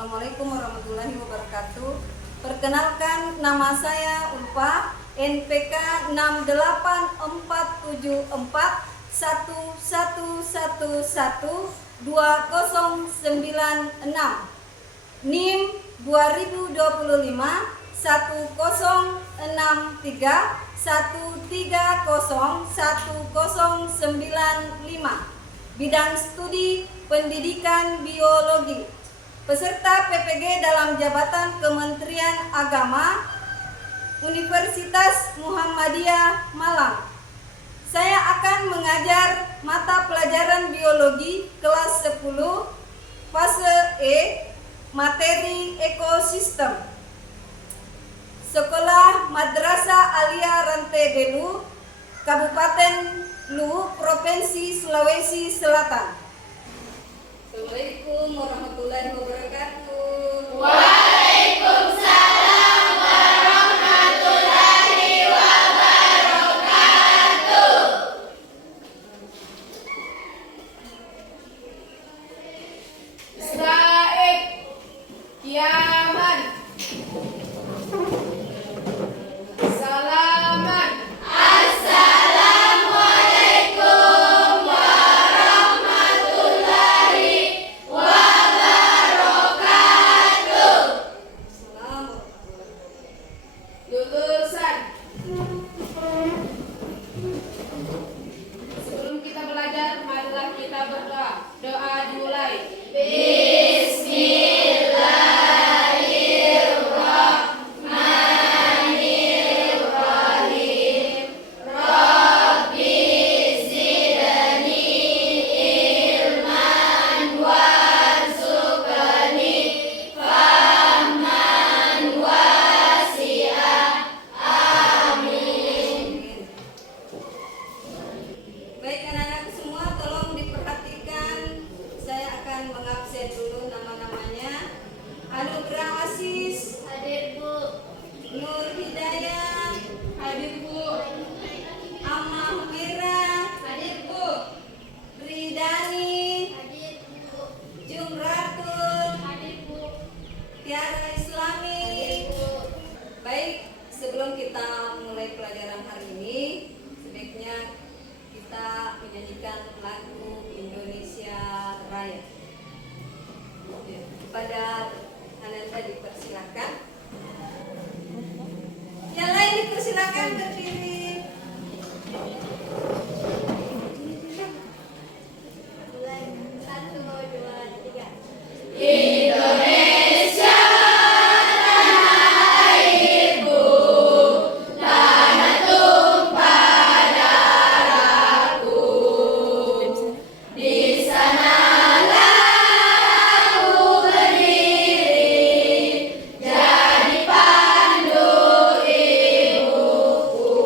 Assalamualaikum warahmatullahi wabarakatuh. Perkenalkan, nama saya Ulfa, NPK 68474112096, NIM 2025-103-130-109, bidang studi pendidikan biologi. Peserta PPG dalam jabatan Kementerian Agama, Universitas Muhammadiyah Malang. Saya akan mengajar mata pelajaran biologi kelas 10 fase E, materi ekosistem. Sekolah Madrasah Alia Rantai Belu, Kabupaten Luwu, Provinsi Sulawesi Selatan. Assalamualaikum warahmatullahi wabarakatuh. Waalaikumsalam warahmatullahi wabarakatuh. Israel, Yaman, Salaman. Assalamualaikum warahmatullahi wabarakatuh. Lulusan. Sebelum kita belajar, marilah kita berdoa. Doa dimulai. Bismillahirrahmanirrahim. Rabbi zidni ilman warzuqni fahman wasi'an. Amin. Baik anak-anak semua, tolong diperhatikan. Saya akan mengabsen dulu nama-namanya. Anugerah Asis, Hadir, Bu. Nur Hidayah, Hadir, Bu. Amma Humaira, Hadir, Bu. Ridani, Hadir, Bu. Jumratul, Hadir, Bu. Tiara Islami. Bu. Baik, sebelum kita mulai pelajaran hari ini, sebaiknya kita menyanyikan lagu Indonesia Raya. Kepada Ananda dipersilakan. Yang lain dipersilakan berdiri. Mulai. 1, 2, 3. Indonesia tanah airku, tanah tumpah darahku. Di sanalah aku berdiri, jadi pandu ibuku.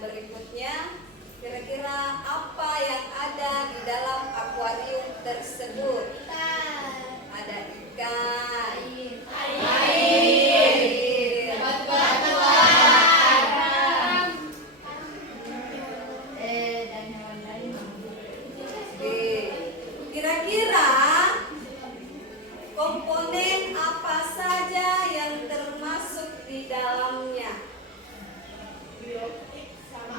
berikutnya, kira-kira apa yang ada di dalam akuarium tersebut? Ada ikan, air, dan hewan lain. Oke. Kira-kira komponen apa saja yang termasuk di dalamnya? Biotik sama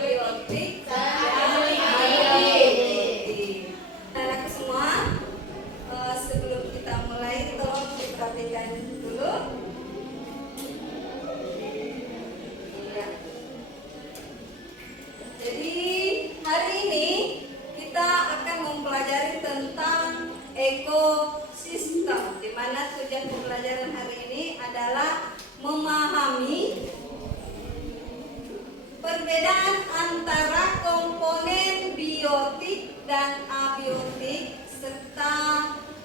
Biotik dan abiotik. Anak semua, sebelum kita mulai tolong diperhatikan dulu. Iya. Jadi hari ini kita akan mempelajari tentang ekosistem, di mana tujuan pembelajaran hari ini adalah memahami perbedaan antara komponen biotik dan abiotik serta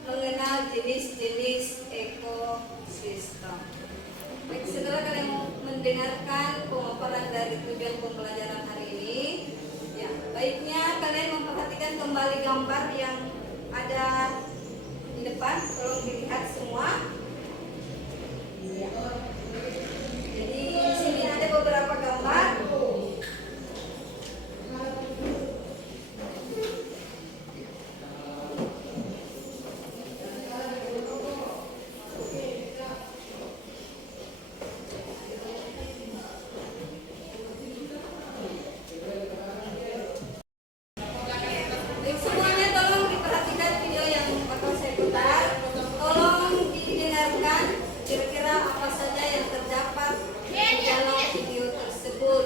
mengenal jenis-jenis ekosistem. Baik, setelah kalian mendengarkan pemaparan dari tujuan pembelajaran hari ini, ya, baiknya kalian memperhatikan kembali gambar yang ada di depan. Tolong dilihat semua. Ya. Jadi di sini ada beberapa gambar. Baik, semuanya tolong diperhatikan video yang bakal saya putar. Tolong didengarkan kira-kira apa saja yang terdapat di dalam video tersebut.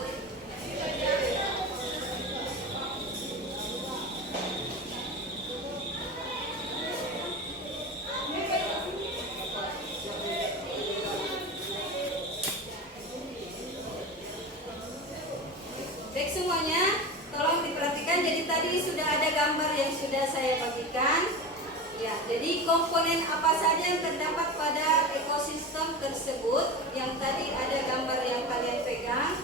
Baik semuanya, tolong diperhatikan. Jadi tadi sudah ada gambar yang sudah saya bagikan. Ya, jadi komponen apa saja yang terdapat pada ekosistem tersebut, yang tadi ada gambar yang kalian pegang.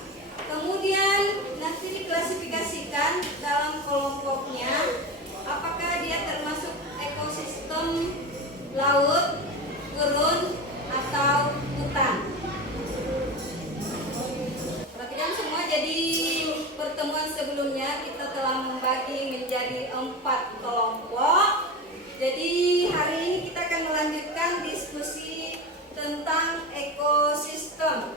Kemudian nanti diklasifikasikan dalam kelompoknya, apakah dia termasuk ekosistem laut, gurun, atau hutan. Perhatikan semua, jadi pertemuan sebelumnya kita telah membagi menjadi 4 kelompok. Jadi hari ini kita akan melanjutkan diskusi tentang ekosistem.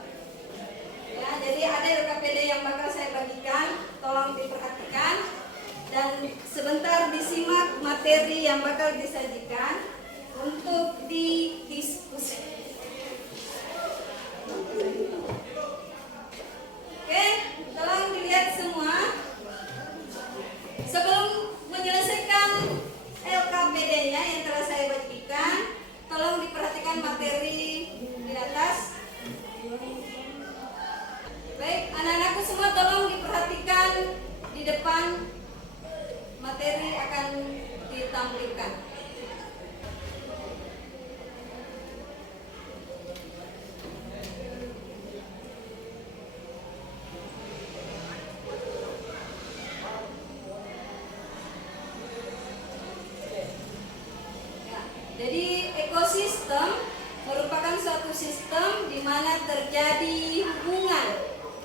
Ya, jadi ada RKPD yang bakal saya bagikan, tolong diperhatikan dan sebentar disimak materi yang bakal disajikan untuk didiskusi. Oke, tolong dilihat semua. Sebelum menyelesaikan LKPD-nya yang telah saya bagikan, tolong diperhatikan materi di atas. Baik, anak-anakku semua tolong diperhatikan di depan, materi akan ditampilkan. Jadi ekosistem merupakan suatu sistem di mana terjadi hubungan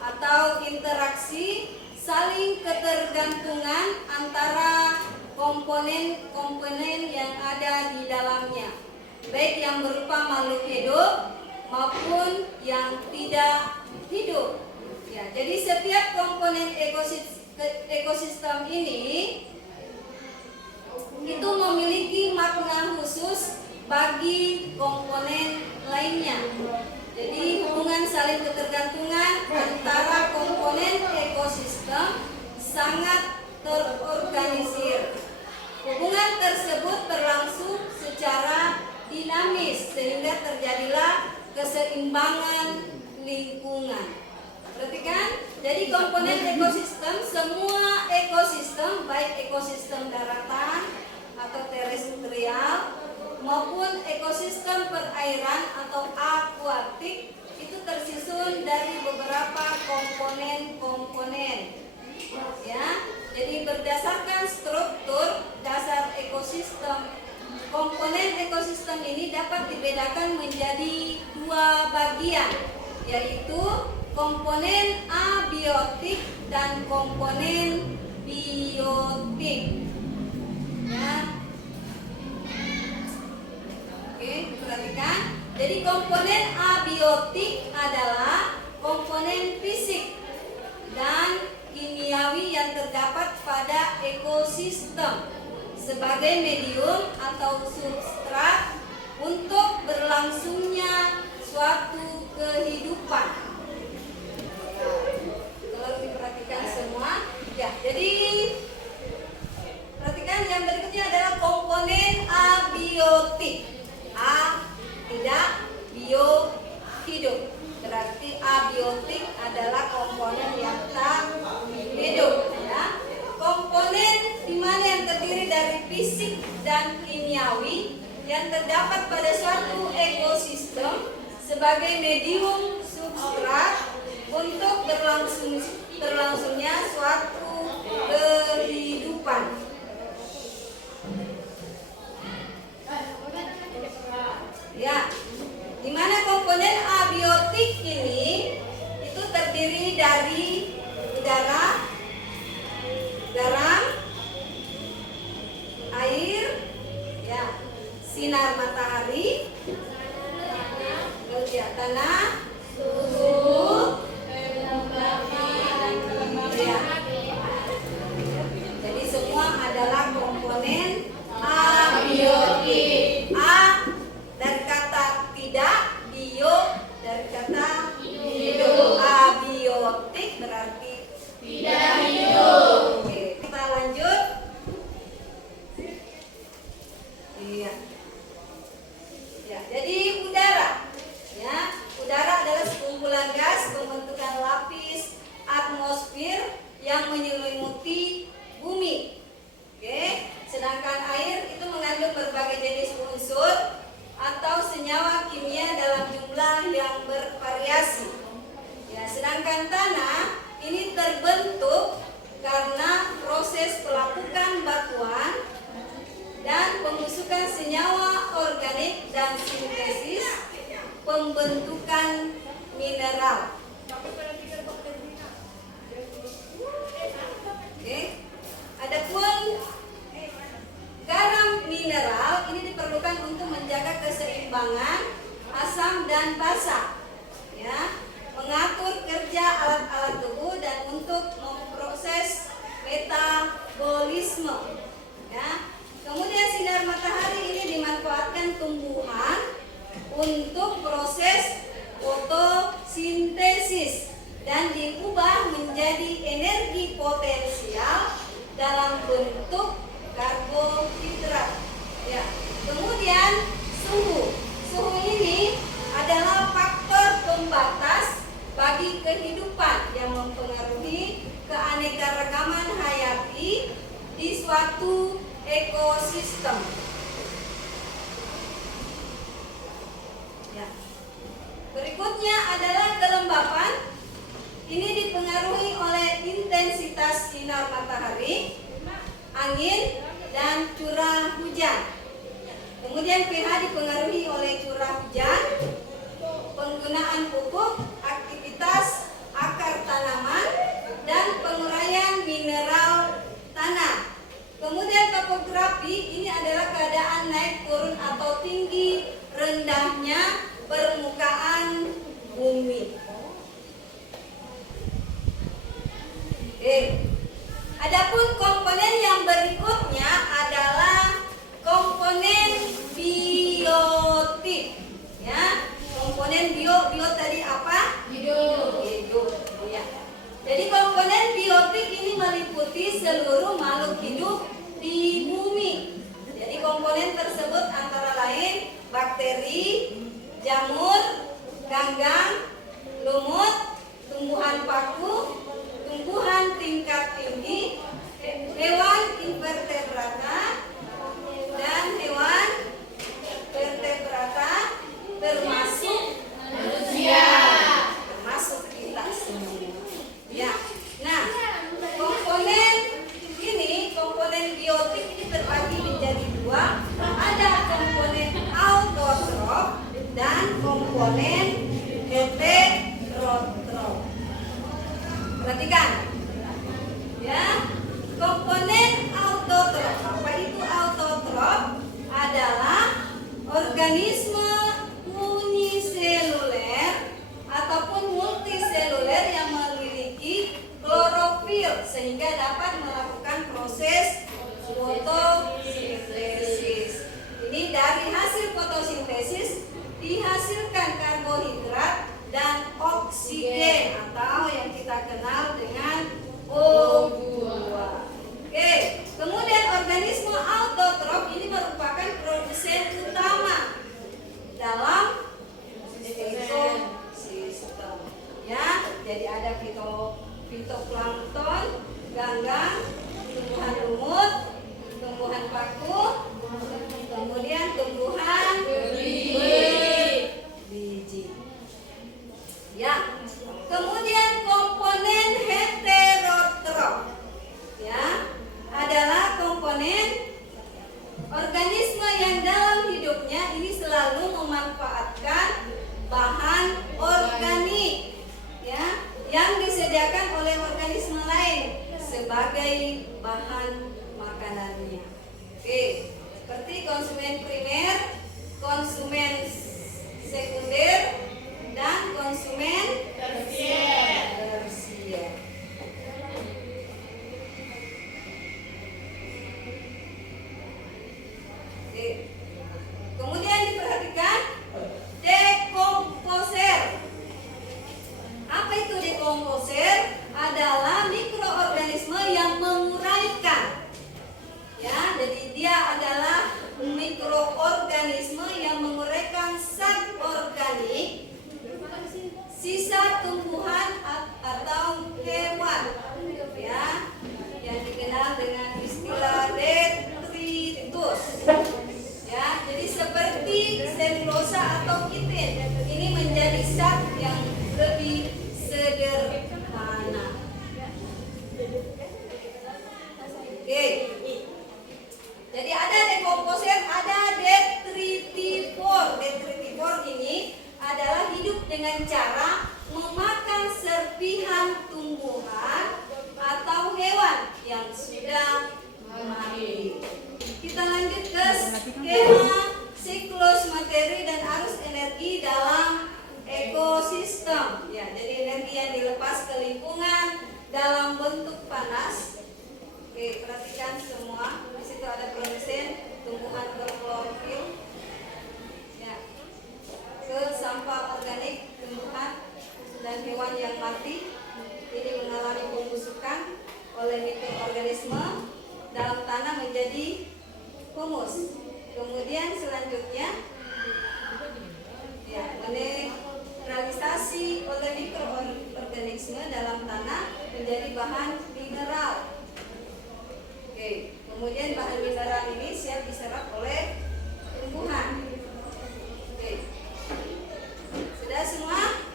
atau interaksi saling ketergantungan antara komponen-komponen yang ada di dalamnya, baik yang berupa makhluk hidup maupun yang tidak hidup. Ya, jadi setiap komponen ekosistem ini itu memiliki makna khusus bagi komponen lainnya. Jadi hubungan saling ketergantungan antara komponen ekosistem sangat terorganisir. Hubungan tersebut berlangsung secara dinamis sehingga terjadilah keseimbangan lingkungan. Perhatikan, jadi komponen ekosistem, semua ekosistem, baik ekosistem daratan atau terestrial maupun ekosistem perairan atau akuatik, itu tersusun dari beberapa komponen-komponen dapat dibedakan menjadi dua bagian, yaitu komponen abiotik dan komponen biotik. Ya. Oke, perhatikan. Jadi komponen abiotik adalah komponen fisik dan kimiawi yang terdapat pada ekosistem sebagai medium atau substrat untuk berlangsungnya suatu kehidupan. Kalau diperhatikan semua, ya. Jadi perhatikan yang berikutnya adalah komponen abiotik. A tidak, bio hidup. Berarti abiotik adalah komponen yang tak hidup. Ya. Komponen di mana yang terdiri dari fisik dan kimiawi yang terdapat pada suatu ekosistem sebagai medium substrat untuk berlangsungnya suatu kehidupan. Ya, di mana komponen abiotik ini itu terdiri dari udara, garam, air, ya, sinar matahari, ya, tanah, suhu, ya. Jadi semua adalah komponen abiotik. A dari kata tidak, bio dari kata hidup. Abiotik berarti tidak hidup. Oke, kita lanjut. Iya. Ya, jadi udara. Ya, udara adalah sekumpulan gas pembentukan lapis atmosfer yang menyelimuti bumi. Oke, sedangkan air itu mengandung berbagai jenis unsur atau senyawa kimia dalam jumlah yang bervariasi. Ya, sedangkan tanah ini terbentuk karena proses pelapukan batuan dan pembusukan senyawa organik dan sintesis pembentukan mineral. Oke. Adapun garam mineral ini diperlukan untuk menjaga keseimbangan asam dan basa, ya, mengatur kerja alat-alat tubuh dan untuk memproses metabolisme. Ya. Kemudian sinar matahari ini dimanfaatkan tumbuhan untuk proses fotosintesis dan diubah menjadi energi potensial dalam bentuk karbohidrat. Ya. Kemudian suhu. Suhu ini adalah faktor pembatas bagi kehidupan yang mempengaruhi keanekaragaman hayati di suatu ekosistem. Ya. Berikutnya adalah kelembapan. Ini dipengaruhi oleh intensitas sinar matahari, angin, dan curah hujan. Kemudian pH dipengaruhi oleh curah hujan, penggunaan pupuk, aktivitas akar tanaman, dan penguraian mineral tanah. Kemudian topografi ini adalah keadaan naik turun atau tinggi rendahnya permukaan bumi. Oke. Adapun komponen yang berikutnya adalah komponen biotik. Ya, komponen bio tadi apa? Hidup. Ya. Jadi komponen biotik ini meliputi seluruh makhluk hidup di bumi. Jadi komponen tersebut antara lain bakteri, jamur, ganggang, lumut, tumbuhan paku, tumbuhan tingkat tinggi, hewan invertebrata, dan hewan vertebrata termasuk manusia, termasuk kita semua. Ya. Nah, komponen biotik ini terbagi menjadi dua. Ada komponen autotrof sehingga dapat melakukan proses fotosintesis. Ini dari hasil fotosintesis dihasilkan karbohidrat dan oksigen atau yang kita kenal dengan O2. Oke, kemudian organisme autotrof ini merupakan produsen utama dalam ekosistem. Ya, jadi ada fitoplankton, ganggang, tumbuhan lumut, tumbuhan paku, kemudian tumbuhan biji. Ya, kemudian komponen heterotrof. Ya, adalah komponen organisme yang dalam hidupnya ini selalu memanfaatkan bahan organik, ya, yang disediakan oleh organisme lain sebagai bahan makanannya. Oke, seperti konsumen primer, konsumen sekunder, dan konsumen tersier. Oke. Kemudian diperhatikan dekomposer. Apa itu dekomposer? Adalah mikroorganisme yang menguraikan. Ya, jadi dia adalah mikroorganisme yang menguraikan zat organik sisa tumbuhan atau hewan, ya, yang dikenal dengan istilah detritus. Ya, jadi seperti selulosa atau kitin, ini menjadi zat yang lebih sederhana. Oke. Jadi ada dekomposer, ada detritivor. Detritivor ini adalah hidup dengan cara memakan serpihan tumbuhan atau hewan yang sudah mati. Kita lanjut ke skema siklus materi dan arus energi dalam ekosistem. Ya, jadi energi yang dilepas ke lingkungan dalam bentuk panas. Oke, perhatikan semua. Di situ ada produsen tumbuhan berklorofil. Ya. Ke sampah organik tumbuhan dan hewan yang mati. Ini mengalami pembusukan oleh mikroorganisme dalam tanah menjadi humus. Kemudian selanjutnya, ya, menetralisasi oleh mikroorganisme dalam tanah menjadi bahan mineral. Oke, kemudian bahan mineral ini siap diserap oleh tumbuhan. Oke, sudah semua?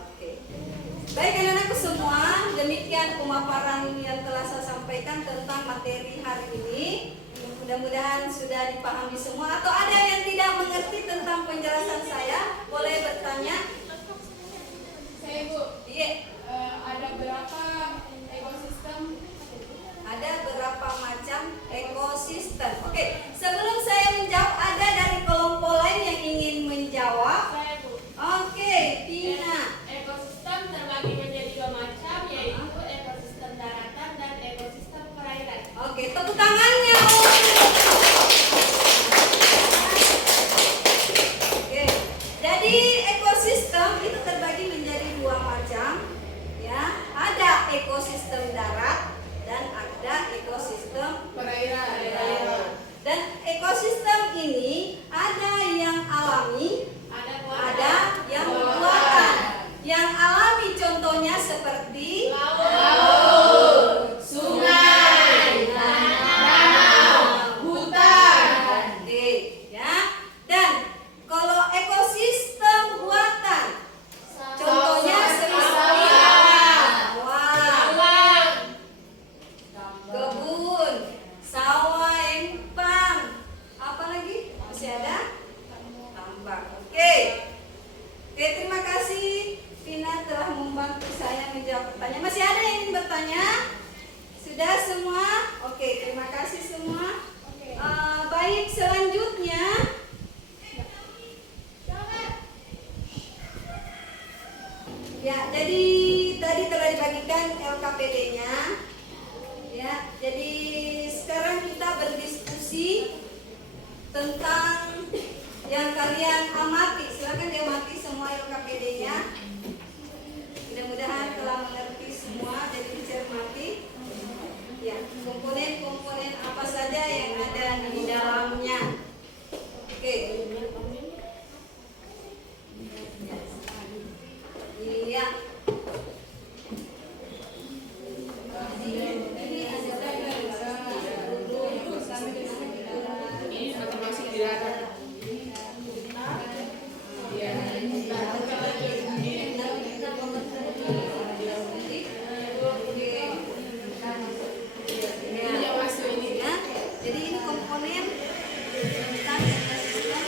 Oke, baik anak-anakku semua, demikian pemaparan yang telah saya sampaikan tentang materi hari ini. Mudah-mudahan sudah dipahami semua. Atau ada yang tidak mengerti tentang penjelasan saya, boleh bertanya. Saya Ibu. Iya. Ada berapa ekosistem? Ada berapa macam ekosistem? Oke, sebelum saya menjawab, ada dari kelompok lain yang ingin menjawab? Saya Bu. Oke, Tina. Ekosistem terbagi menjadi dua macam, yaitu ekosistem daratan dan ekosistem perairan. Oke, tepuk tangannya. Oke, jadi ekosistem itu terbagi menjadi dua macam, ya. Ada ekosistem darat dan ada ekosistem perairan. Dan ekosistem ini ada yang alami, ada yang buatan. Yang alami contohnya seperti Laut, sungai, danau, hutan. Oke, ya. Dan kalau ekosistem buatan, contohnya seperti Sawah, wah, alam, tentang yang kalian amati. Silakan diamati semua LKPD-nya. Mudah-mudahan telah mengerti semua dan dicermati. Ya, komponen-komponen apa saja yang ada di dalamnya. Oke. Iya. Jadi ini komponen tentang ekosistem.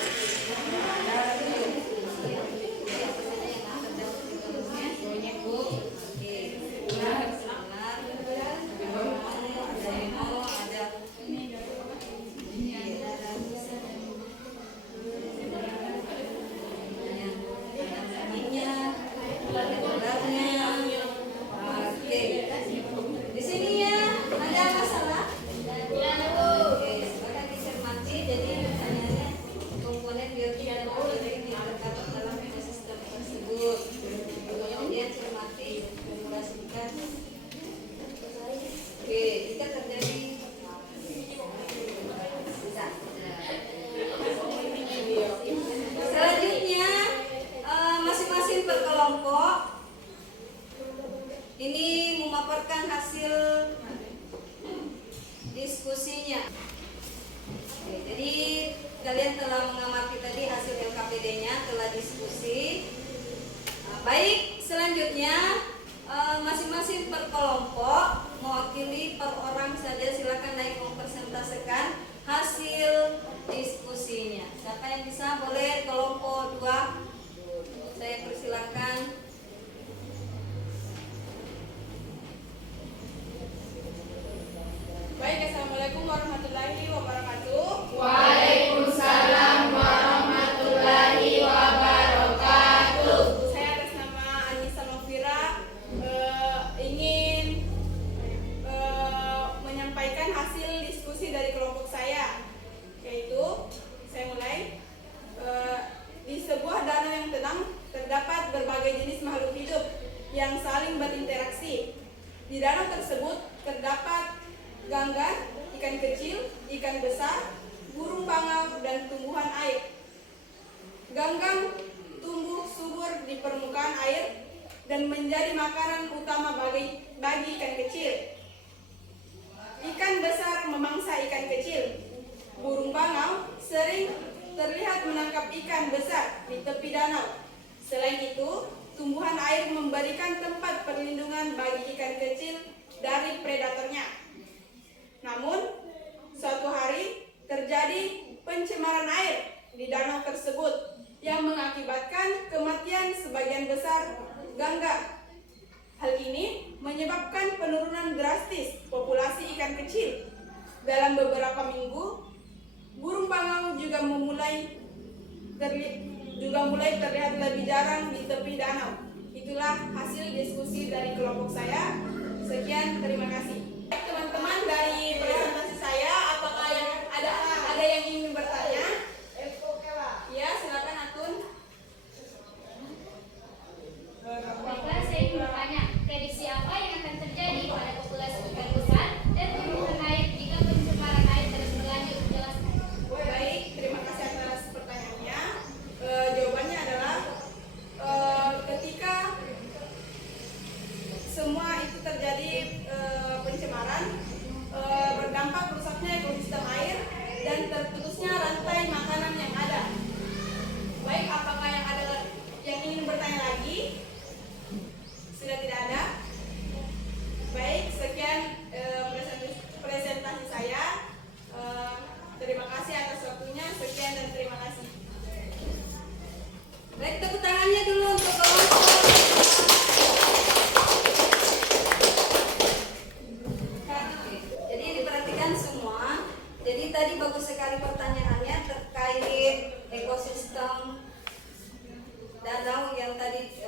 Di sini ya ada masalah. Oke, silakan dicermati. Jadi pertanyaannya komponen biologi dan politik yang terkandung dalam ekosistem tersebut. Kemudian cermati, formulasikan. Oke, jika terjadi selanjutnya masing-masing per kelompok ini memaparkan hasil diskusinya. Oke, jadi kalian telah mengamati tadi hasil LKPD-nya, telah diskusi. Baik, selanjutnya masing-masing per kelompok mewakili per orang saja, silakan naik mempresentasekan hasil diskusinya. Siapa yang bisa? Boleh kelompok 2. Saya persilakan. Baik, assalamualaikum warahmatullahi wabarakatuh. Waalaikumsalam warahmatullahi wabarakatuh. Saya atas nama Anissa Novira ingin menyampaikan hasil diskusi dari kelompok saya, yaitu saya mulai. Di sebuah danau yang tenang terdapat berbagai jenis makhluk hidup yang saling berinteraksi. Di danau tersebut terdapat ganggar, ikan kecil, ikan besar, burung bangau, dan tumbuhan air. Ganggang tumbuh subur di permukaan air dan menjadi makanan utama bagi ikan kecil. Ikan besar memangsa ikan kecil. Burung bangau sering terlihat menangkap ikan besar di tepi danau. Selain itu, tumbuhan air memberikan tempat perlindungan bagi ikan kecil dari predatornya. Namun, suatu hari terjadi pencemaran air di danau tersebut yang mengakibatkan kematian sebagian besar ganggar. Hal ini menyebabkan penurunan drastis populasi ikan kecil. Dalam beberapa minggu, burung bangau juga mulai terlihat lebih jarang di tepi danau. Itulah hasil diskusi dari kelompok saya. Sekian, terima kasih. Teman-teman, dari presentasi saya, apakah ada yang ingin bertanya? Ya, silakan Atun. Baiklah, saya ingin bertanya, prediksi apa yang akan terjadi pada populasi ikan besar dan tumbuhan air jika pencemaran air terus berlanjut? Jelaskan. Baik, terima kasih atas pertanyaannya. Jawabannya adalah ketika semua itu terjadi pencemaran, berdampak rusaknya ekosistem air dan terputusnya rantai makanan yang ada. Baik, apakah yang ingin bertanya lagi? Sudah tidak ada? Baik, sekian presentasi saya. Terima kasih atas waktunya. Sekian dan terima kasih. Baik, tepuk tangannya dulu untuk kelompok. Jadi diperhatikan semua. Jadi tadi bagus sekali pertanyaannya terkait ekosistem danau yang tadi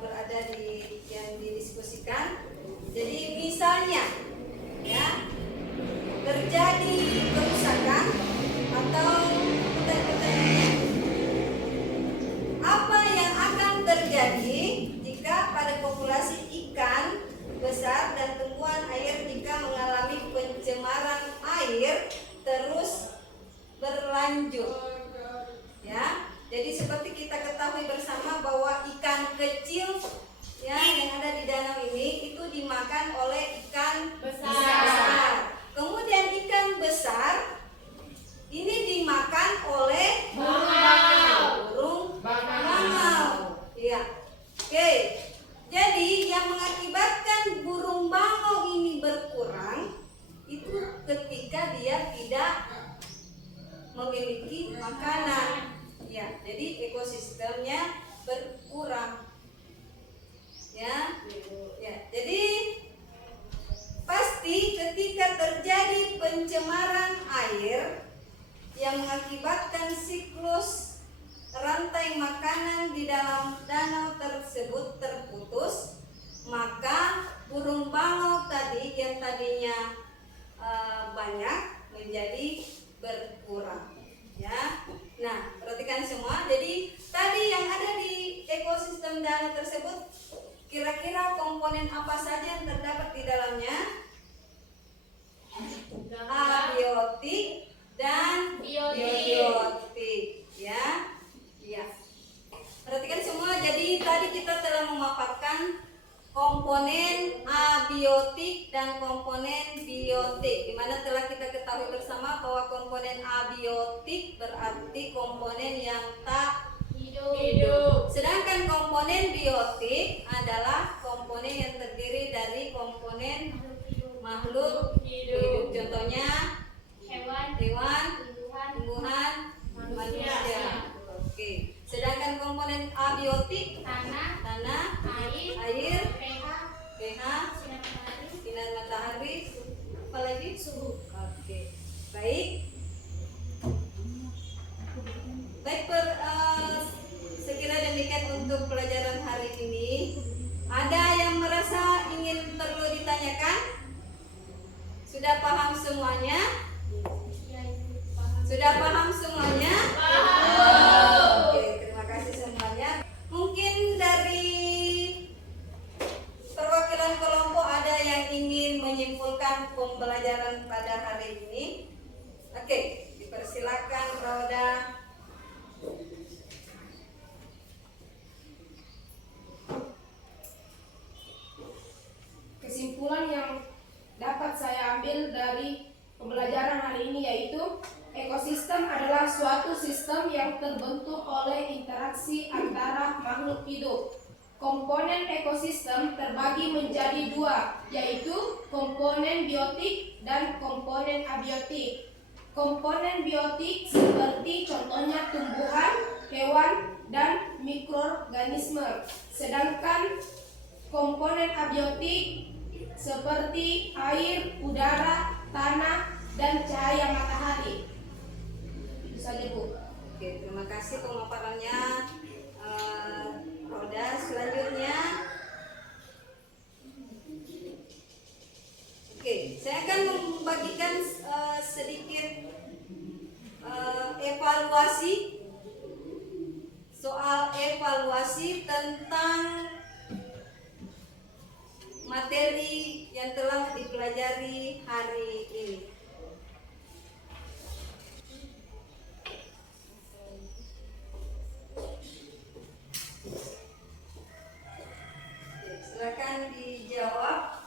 berada yang didiskusikan. Jadi misalnya ya terjadi kerusakan atau ketika terjadi pencemaran air yang mengakibatkan siklus rantai makanan di dalam danau tersebut terputus, maka burung bangau tadi yang tadinya banyak menjadi berkurang. Ya, nah perhatikan semua. Jadi tadi yang ada di ekosistem danau tersebut, kira-kira komponen apa saja yang terdapat di dalamnya? Abiotik dan biotik. Ya, ya. Perhatikan semua. Jadi tadi kita telah memaparkan komponen abiotik dan komponen biotik, di mana telah kita ketahui bersama bahwa komponen abiotik berarti komponen yang tak hidup. Sedangkan komponen biotik adalah komponen yang terdiri dari komponen makhluk hidup. Contohnya hewan, tumbuhan, manusia. Oke. Sedangkan komponen abiotik tanah, air, pH, sinar matahari, apalagi suhu. Oke. Baik. Sekira demikian untuk pelajaran hari ini. Ada yang merasa ingin perlu ditanyakan? Sudah paham semuanya? Sudah paham semuanya? Oke, terima kasih semuanya. Mungkin dari perwakilan kelompok ada yang ingin menyimpulkan pembelajaran pada hari ini? Oke, dipersilakan Roda. Kesimpulan yang dapat saya ambil dari pembelajaran hari ini yaitu ekosistem adalah suatu sistem yang terbentuk oleh interaksi antara makhluk hidup. Komponen ekosistem terbagi menjadi dua, yaitu komponen biotik dan komponen abiotik. Komponen biotik seperti contohnya tumbuhan, hewan, dan mikroorganisme. Sedangkan komponen abiotik seperti air, udara, tanah, dan cahaya matahari. Itu saja, Bu. Oke, terima kasih pemaparannya, Roda. Selanjutnya, oke, saya akan membagikan sedikit evaluasi, soal evaluasi tentang materi yang telah dipelajari hari ini. Silakan dijawab.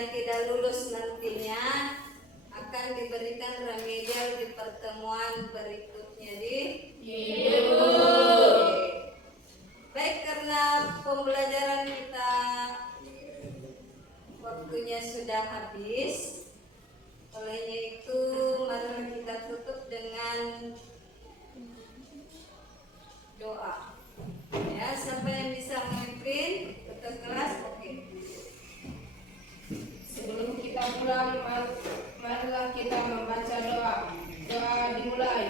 yang tidak lulus nantinya akan diberikan remedial di pertemuan berikutnya di baik, karena pembelajaran kita waktunya sudah habis. Olehnya itu mari kita tutup dengan doa. Ya, siapa yang bisa memimpin untuk kelas? Oke. Sebelum kita pulang, marilah kita membaca doa. Doa dimulai.